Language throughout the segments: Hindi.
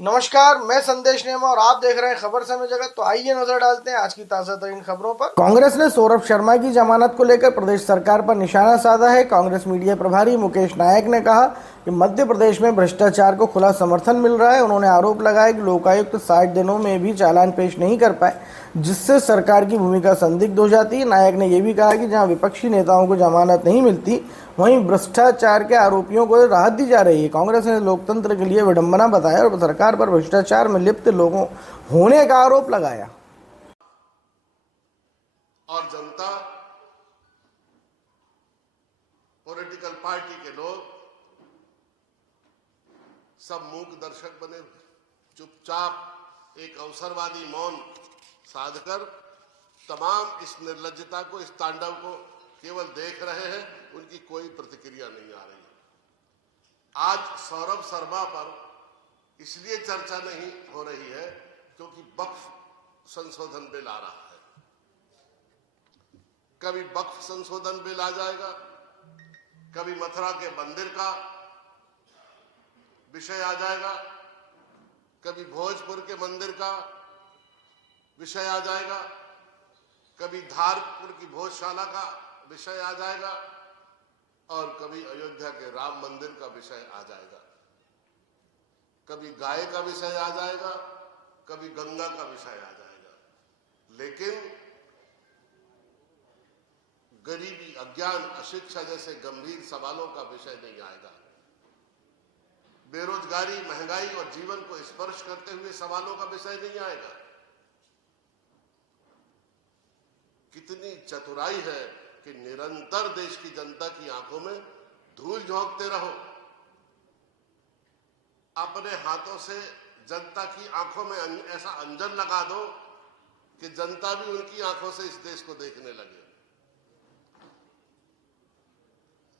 नमस्कार, मैं संदेश नेमा और आप देख रहे हैं खबर समय जगत। तो आइए नजर डालते हैं आज की ताजा तरीन खबरों पर। कांग्रेस ने सौरभ शर्मा की जमानत को लेकर प्रदेश सरकार पर निशाना साधा है। कांग्रेस मीडिया प्रभारी मुकेश नायक ने कहा कि मध्य प्रदेश में भ्रष्टाचार को खुला समर्थन मिल रहा है। उन्होंने आरोप लगाया कि लोकायुक्त 60 दिनों में भी चालान पेश नहीं कर पाए, जिससे सरकार की भूमिका संदिग्ध हो जाती है। नायक ने यह भी कहा कि जहां विपक्षी नेताओं को जमानत नहीं मिलती, वहीं भ्रष्टाचार के आरोपियों को राहत दी जा रही है। कांग्रेस ने लोकतंत्र के लिए विडंबना बताया और सरकार पर भ्रष्टाचार में लिप्त लोगों होने का आरोप लगाया। और जनता, पॉलिटिकल पार्टी के लोग सब मूक दर्शक बने हुए, चुपचाप एक अवसरवादी मौन साधकर तमाम इस निर्लज्जता को, इस तांडव को केवल देख रहे हैं। उनकी कोई प्रतिक्रिया नहीं आ रही। आज सौरभ शर्मा पर इसलिए चर्चा नहीं हो रही है क्योंकि वक्फ संशोधन बिल आ रहा है। कभी वक्फ संशोधन बिल आ जाएगा, कभी मथुरा के मंदिर का विषय आ जाएगा, कभी भोजपुर के मंदिर का विषय आ जाएगा, कभी धारपुर की भोजशाला का विषय आ जाएगा और कभी अयोध्या के राम मंदिर का विषय आ जाएगा। कभी गाय का विषय आ जाएगा, कभी गंगा का विषय आ जाएगा। लेकिन गरीबी, अज्ञान, अशिक्षा जैसे गंभीर सवालों का विषय नहीं आएगा। बेरोजगारी, महंगाई और जीवन को स्पर्श करते हुए सवालों का विषय नहीं आएगा। कितनी चतुराई है कि निरंतर देश की जनता की आंखों में धूल झोंकते रहो। अपने हाथों से जनता की आंखों में ऐसा अंजन लगा दो कि जनता भी उनकी आंखों से इस देश को देखने लगे।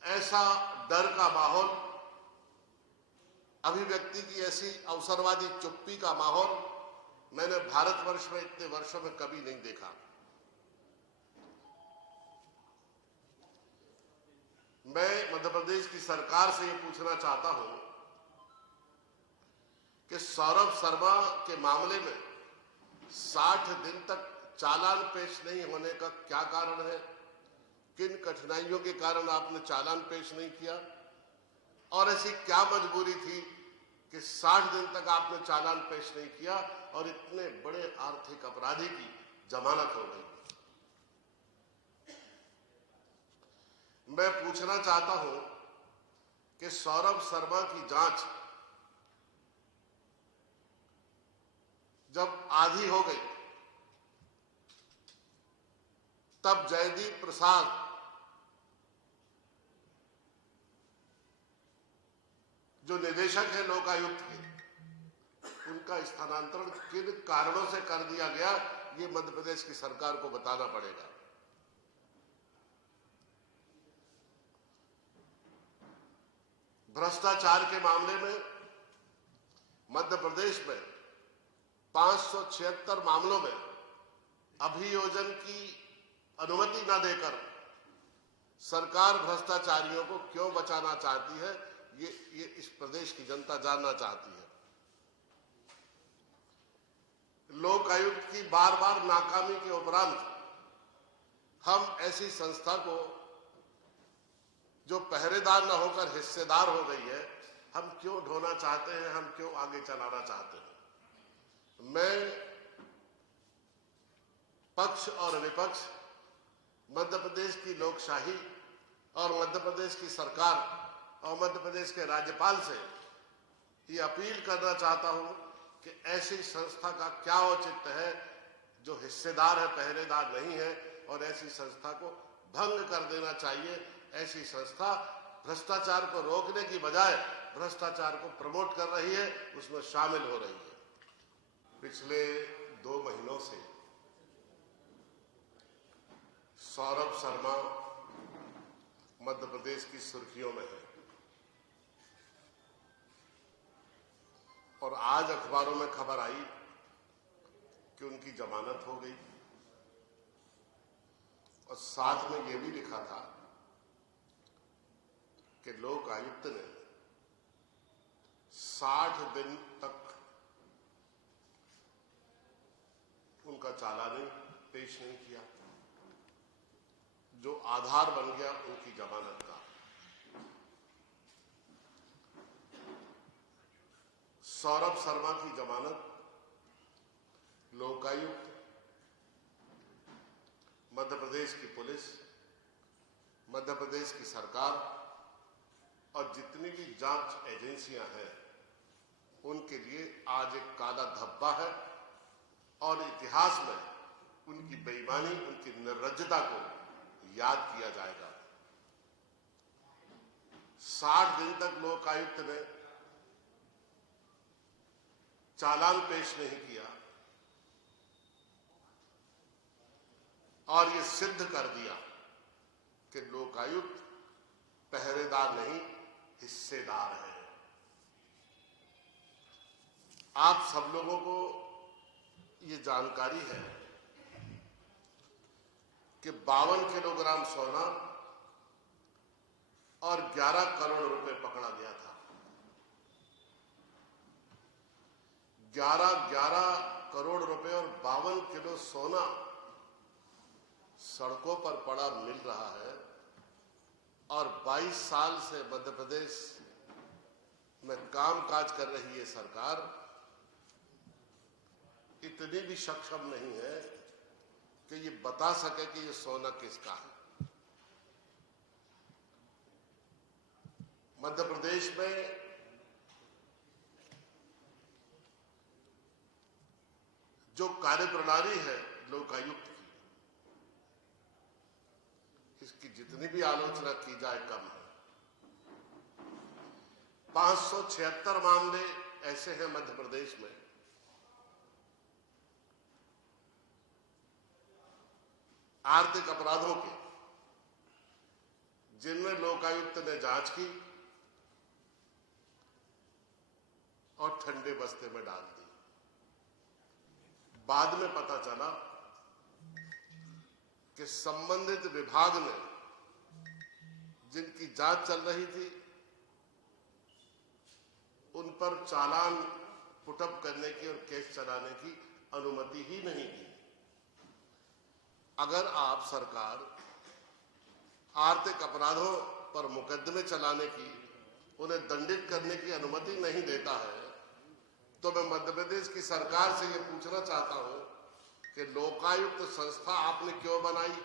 ऐसा डर का माहौल, अभिव्यक्ति की ऐसी अवसरवादी चुप्पी का माहौल मैंने भारतवर्ष में इतने वर्षों में कभी नहीं देखा। मैं मध्य प्रदेश की सरकार से ये पूछना चाहता हूं कि सौरभ शर्मा के मामले में 60 दिन तक चालान पेश नहीं होने का क्या कारण है? किन कठिनाइयों के कारण आपने चालान पेश नहीं किया और ऐसी क्या मजबूरी थी कि 60 दिन तक आपने चालान पेश नहीं किया और इतने बड़े आर्थिक अपराधी की जमानत हो गई? मैं पूछना चाहता हूं कि सौरभ शर्मा की जांच जब आधी हो गई, तब जयदीप प्रसाद जो निदेशक है लोकायुक्त के, उनका स्थानांतरण किन कारणों से कर दिया गया, ये मध्य प्रदेश की सरकार को बताना पड़ेगा। भ्रष्टाचार के मामले में मध्य प्रदेश में 576 मामलों में अभियोजन की अनुमति न देकर सरकार भ्रष्टाचारियों को क्यों बचाना चाहती है, ये इस प्रदेश की जनता जानना चाहती है। लोकायुक्त की बार बार नाकामी के उपरांत हम ऐसी संस्था को जो पहरेदार न होकर हिस्सेदार हो गई है, हम क्यों ढोना चाहते हैं, हम क्यों आगे चलाना चाहते हैं? मैं पक्ष और विपक्ष, मध्य प्रदेश की लोकशाही और मध्य प्रदेश की सरकार और मध्य प्रदेश के राज्यपाल से ये अपील करना चाहता हूं कि ऐसी संस्था का क्या औचित्य है जो हिस्सेदार है, पहरेदार नहीं है, और ऐसी संस्था को भंग कर देना चाहिए। ऐसी संस्था भ्रष्टाचार को रोकने की बजाय भ्रष्टाचार को प्रमोट कर रही है, उसमें शामिल हो रही है। पिछले 2 महीनों से सौरभ शर्मा मध्य प्रदेश की सुर्खियों में है और आज अखबारों में खबर आई कि उनकी जमानत हो गई और साथ में यह भी लिखा था कि लोक आयुक्त ने 60 दिन तक चालानी पेश नहीं किया, जो आधार बन गया उनकी जमानत का। सौरभ शर्मा की जमानत लोकायुक्त, मध्य प्रदेश की पुलिस, मध्य प्रदेश की सरकार और जितनी भी जांच एजेंसियां हैं उनके लिए आज एक काला धब्बा है और इतिहास में उनकी बेईमानी, उनकी निर्लज्जता को याद किया जाएगा। 60 दिन तक लोकायुक्त ने चालान पेश नहीं किया और ये सिद्ध कर दिया कि लोकायुक्त पहरेदार नहीं, हिस्सेदार है। आप सब लोगों को ये जानकारी है कि 52 किलोग्राम सोना और 11 करोड़ रुपए पकड़ा गया था। 11 करोड़ रुपए और 52 किलो सोना सड़कों पर पड़ा मिल रहा है और 22 साल से मध्य प्रदेश में कामकाज कर रही है सरकार इतनी भी सक्षम नहीं है कि ये बता सके कि ये सोना किसका है। मध्य प्रदेश में जो कार्यप्रणाली है लोकायुक्त की, इसकी जितनी भी आलोचना की जाए कम है। 576 मामले ऐसे हैं मध्य प्रदेश में आर्थिक अपराधों के, जिनमें लोकायुक्त ने जांच की और ठंडे बस्ते में डाल दी। बाद में पता चला कि संबंधित विभाग ने जिनकी जांच चल रही थी उन पर चालान पुटअप करने की और केस चलाने की अनुमति ही नहीं दी। अगर आप सरकार आर्थिक अपराधों पर मुकदमे चलाने की, उन्हें दंडित करने की अनुमति नहीं देता है, तो मैं मध्य प्रदेश की सरकार से ये पूछना चाहता हूं कि लोकायुक्त संस्था आपने क्यों बनाई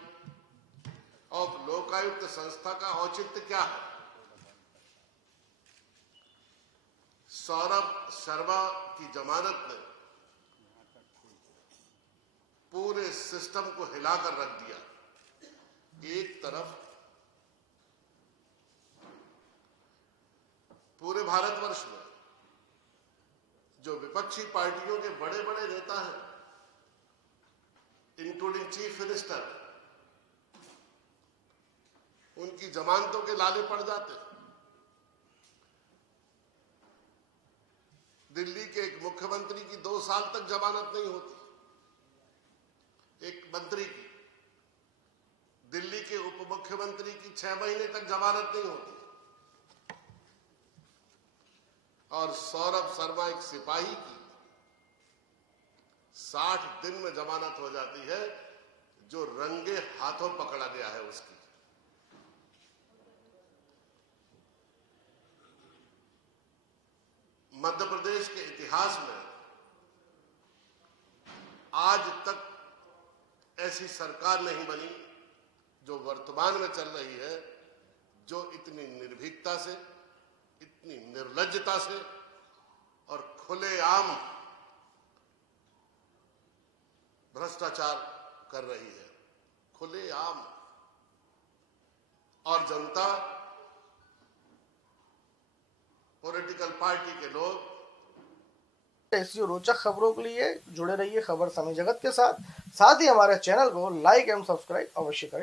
और लोकायुक्त संस्था का औचित्य क्या है। सौरभ शर्मा की जमानत ने पूरे सिस्टम को हिलाकर रख दिया। एक तरफ पूरे भारतवर्ष में जो विपक्षी पार्टियों के बड़े बड़े नेता हैं, इंक्लूडिंग चीफ मिनिस्टर, उनकी जमानतों के लाले पड़ जाते। दिल्ली के एक मुख्यमंत्री की 2 साल तक जमानत नहीं होती, एक मंत्री की, दिल्ली के उप मुख्यमंत्री की 6 महीने तक जमानत नहीं होती और सौरभ शर्मा एक सिपाही की 60 दिन में जमानत हो जाती है, जो रंगे हाथों पकड़ा गया है उसकी। मध्य प्रदेश के इतिहास में आज तक ऐसी सरकार नहीं बनी जो वर्तमान में चल रही है, जो इतनी निर्भीकता से, इतनी निर्लज्जता से और खुलेआम भ्रष्टाचार कर रही है, खुलेआम। और जनता, पॉलिटिकल पार्टी के लोग ऐसी रोचक खबरों के लिए जुड़े रहिए खबर समय जगत के साथ ही हमारे चैनल को लाइक एवं सब्सक्राइब अवश्य करें।